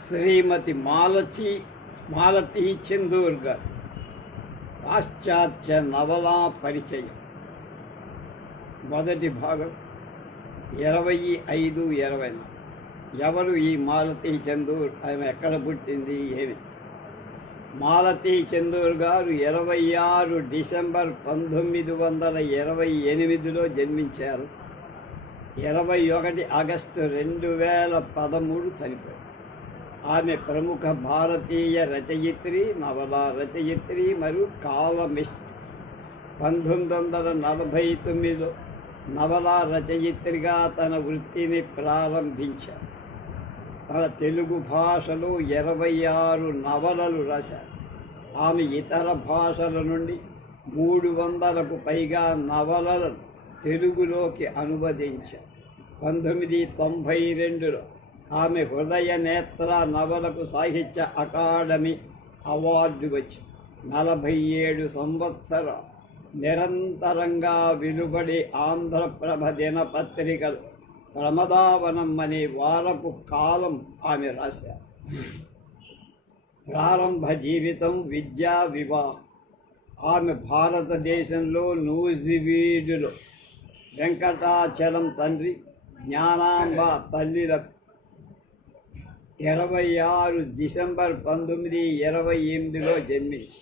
శ్రీమతి మాలచి మాలతి చందూర్ గారు పాశ్చాత్య నవలా పరిచయం. మొదటి భాగం ఇరవై ఐదు ఇరవై నాలుగు. ఎవరు ఈ మాలతి చందూర్ ఆమె ఎక్కడ పుట్టింది ఏమి? మాలతి చందూర్ గారు ఇరవై ఆరు డిసెంబర్ పంతొమ్మిది వందల ఇరవై ఎనిమిదిలో జన్మించారు. ఇరవై ఒకటి ఆగస్టు రెండు వేల పదమూడు చనిపోయారు. ఆమె ప్రముఖ భారతీయ రచయిత్రి నవలా రచయిత్రి మరియు కాలమిస్ట్. పంతొమ్మిది వందల నలభై తొమ్మిదిలో నవలా రచయిత్రిగా తన వృత్తిని ప్రారంభించారు. తన తెలుగు భాషలో ఇరవై ఆరు నవలలు రాశారు. ఆమె ఇతర భాషల నుండి మూడు వందలకు పైగా నవలలను తెలుగులోకి అనువదించారు. పంతొమ్మిది తొంభై రెండులో ఆమె హృదయ నేత్ర నవలకు సాహిత్య అకాడమీ అవార్డు వచ్చి నలభై ఏడు సంవత్సర నిరంతరంగా వెలువడి ఆంధ్రప్రభ దినపత్రికలు ప్రమదావనం అనే వారపు కాలం ఆమె రాశారు. ప్రారంభ జీవితం విద్యా వివాహం. ఆమె భారతదేశంలో నూజివీడులో వెంకటాచలం తండ్రి జ్ఞానాంబ తల్లిలకు ఇరవై ఆరు డిసెంబర్ పంతొమ్మిది ఇరవై ఎనిమిదిలో జన్మించి